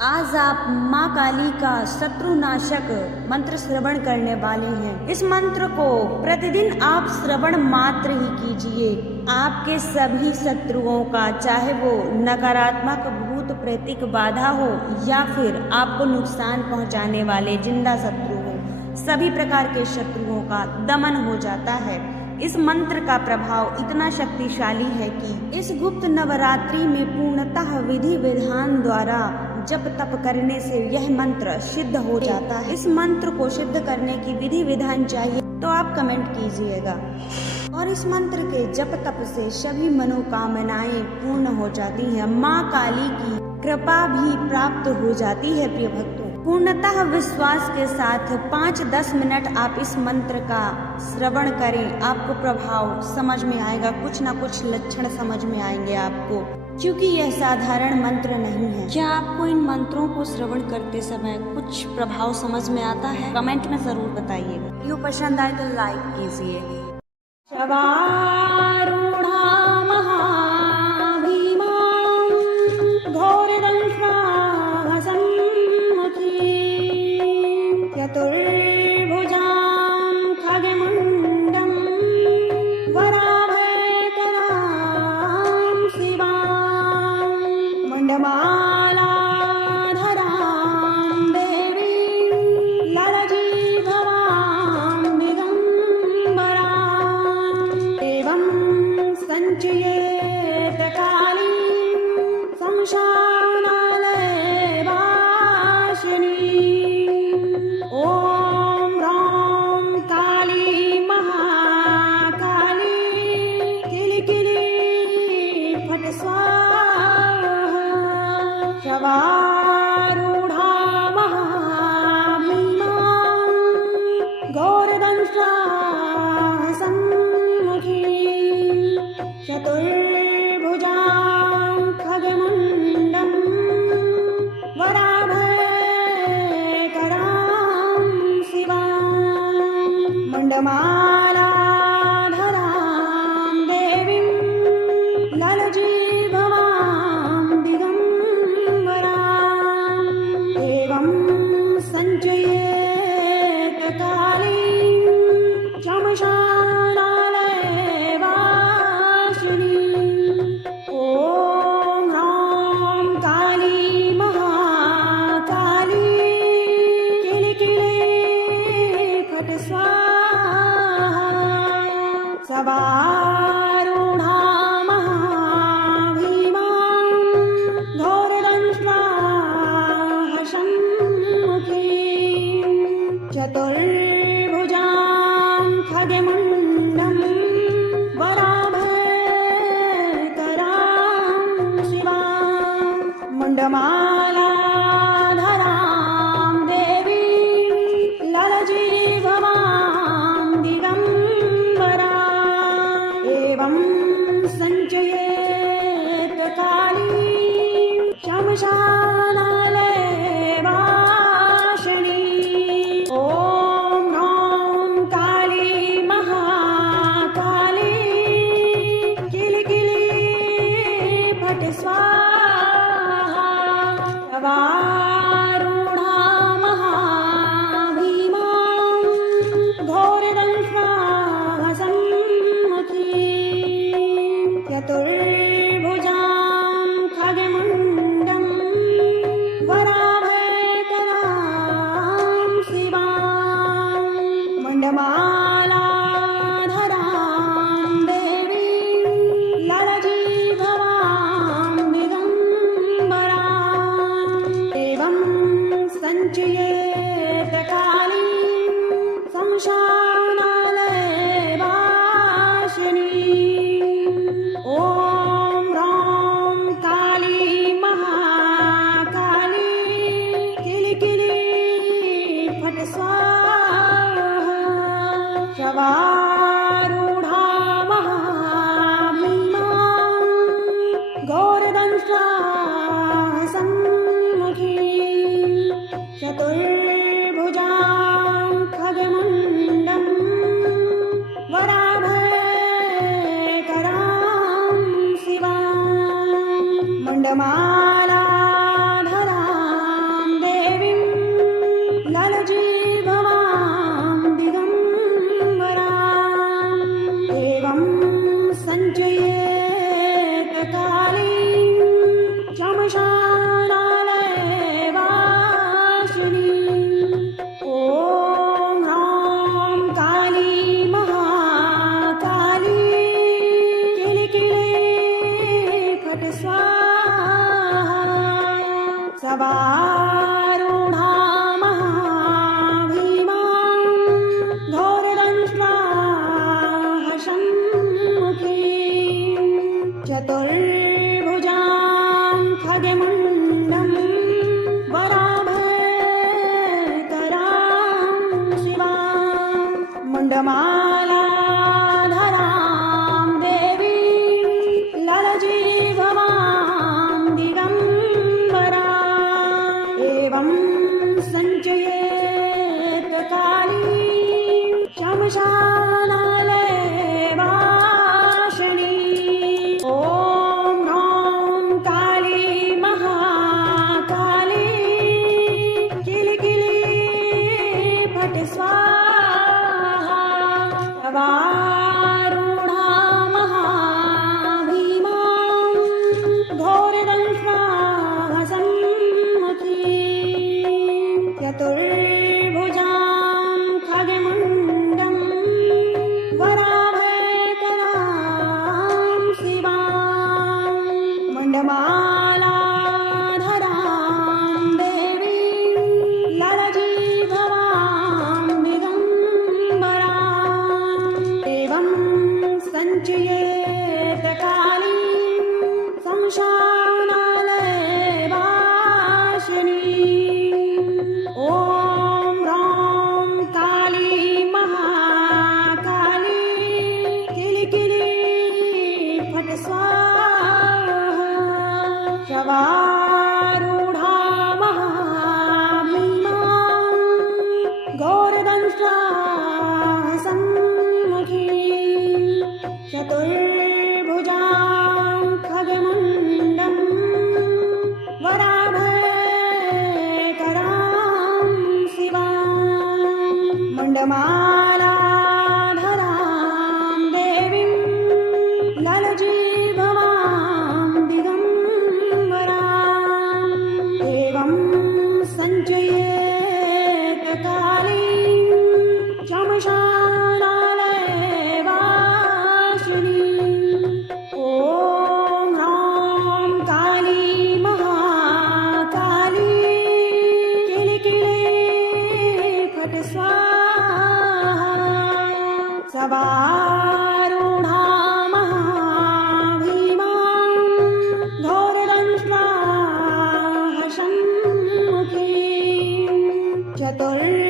आज आप माँ काली का शत्रुनाशक मंत्र श्रवण करने वाले हैं। इस मंत्र को प्रतिदिन आप श्रवण मात्र ही कीजिए। आपके सभी शत्रुओं का, चाहे वो नकारात्मक भूत प्रेतिक बाधा हो या फिर आपको नुकसान पहुंचाने वाले जिंदा शत्रु हो, सभी प्रकार के शत्रुओं का दमन हो जाता है। इस मंत्र का प्रभाव इतना शक्तिशाली है कि इस गुप्त नवरात्रि में पूर्णतः विधि विधान द्वारा जप तप करने से यह मंत्र सिद्ध हो जाता है। इस मंत्र को सिद्ध करने की विधि विधान चाहिए तो आप कमेंट कीजिएगा। और इस मंत्र के जप तप से सभी मनोकामनाएं पूर्ण हो जाती हैं। माँ काली की कृपा भी प्राप्त हो जाती है। प्रिय भक्तों, पूर्णतः विश्वास के साथ 5-10 मिनट आप इस मंत्र का श्रवण करें। आपको प्रभाव समझ में आएगा, कुछ ना कुछ लक्षण समझ में आएंगे आपको, क्योंकि यह साधारण मंत्र नहीं है। क्या आपको इन मंत्रों को श्रवण करते समय कुछ प्रभाव समझ में आता है? कमेंट में जरूर बताइएगा। वीडियो पसंद आए तो लाइक कीजिए। शवारूढ़ा महाभीमा घोरदंष्ट्रा सम्मुखी चतुर्भुजां खगमुण्डं वराभयकरां शिवां मण्डमालाधरां देवीं ललजीभवां दिगम्बरां एवं सञ्चयेत कालीं शमशानालयवासिनीं। ॐ ह्रौं काली महाकाली किलिकिली फट् स्वाहा। शवारूढ़ा महाभीमा घोरदंष्ट्रा सम्मुखी चतुर्भुजां खगमुण्डं वराभयकरां शिवां मण्डमालाधरां देवीं ललजीभवां दिगम्बरां एवं सञ्चयेत कालीं शमशानालयवासिनीं। ॐ ह्रौं काली महाकाली किलिकिली फट् स्वाहा। शवारूढ़ा महाभीमा घोरदंष्ट्रा सम्मुखी चतुर्भुजां खगमुण्डं वराभयकरां शिवां मण्डमालाधरां देवीं ललजीभवां दिगम्बरां एवं सञ्चयेत कालीं शमशानालयवासिनीं। ॐ ह्रौं काली महाकाली किलिकिली फट् स्वाहा। शवारूढ़ा महाभीमा घोरदंष्ट्रा सम्मुखी चतुर्भुजां खगमुण्डं वराभयकरां शिवां मण्डमालाधरां देवीं ललजीभवां दिगम्बरां एवं सञ्चयेत कालीं शमशानालयवासिनीं। ॐ ह्रौं काली महाकाली किलिकिली फट् स्वाहा। शवारूढ़ा महाभीमा घोरदंष्ट्रा सम्मुखी चतुर्भुजां खगमुण्डं वराभयकरां शिवां मण्डमालाधरां सवारूढा महाभीमा घोरदंष्ट्वा हसन्मुखी चतुर्भुजां खगेमुण्डं वराभयकरां शिवां मुण्डमालाधरां देवी ललजीभवां दिगम्बरा एवं सञ्चयेत काली शमशानालये वासिनी ॐ ह्रौं काली महाकाली किलिकिली फट् स्वाहा सवारूढा महाभीमा घोरदंष्ट्वा हसन्मुखी चतुर्भुजां खगेमुण्डं वराभयकरां शिवां मुण्डमालाधरां देवी ललजीभवां दिगम्बरा एवं सञ्चयेत काली शमशानालये वासिनी ॐ ह्रौं काली महाकाली किलिकिली फट् स्वाहा सवारूढा महाभीमा घोरदंष्ट्वा हसन्मुखी चतुर्भुजां खगेमुण्डं वराभयकरां शिवां मुण्डमालाधरां देवीं ललजीभवां दिगम्बरा एवं सञ्चयेत काली शमशानालये वासिनी ॐ ह्रौं काली महाकाली किलिकिली फट् स्वाहा सवारूढा महाभीमा घोरदंष्ट्वा हसन्मुखी चतुर्भुजां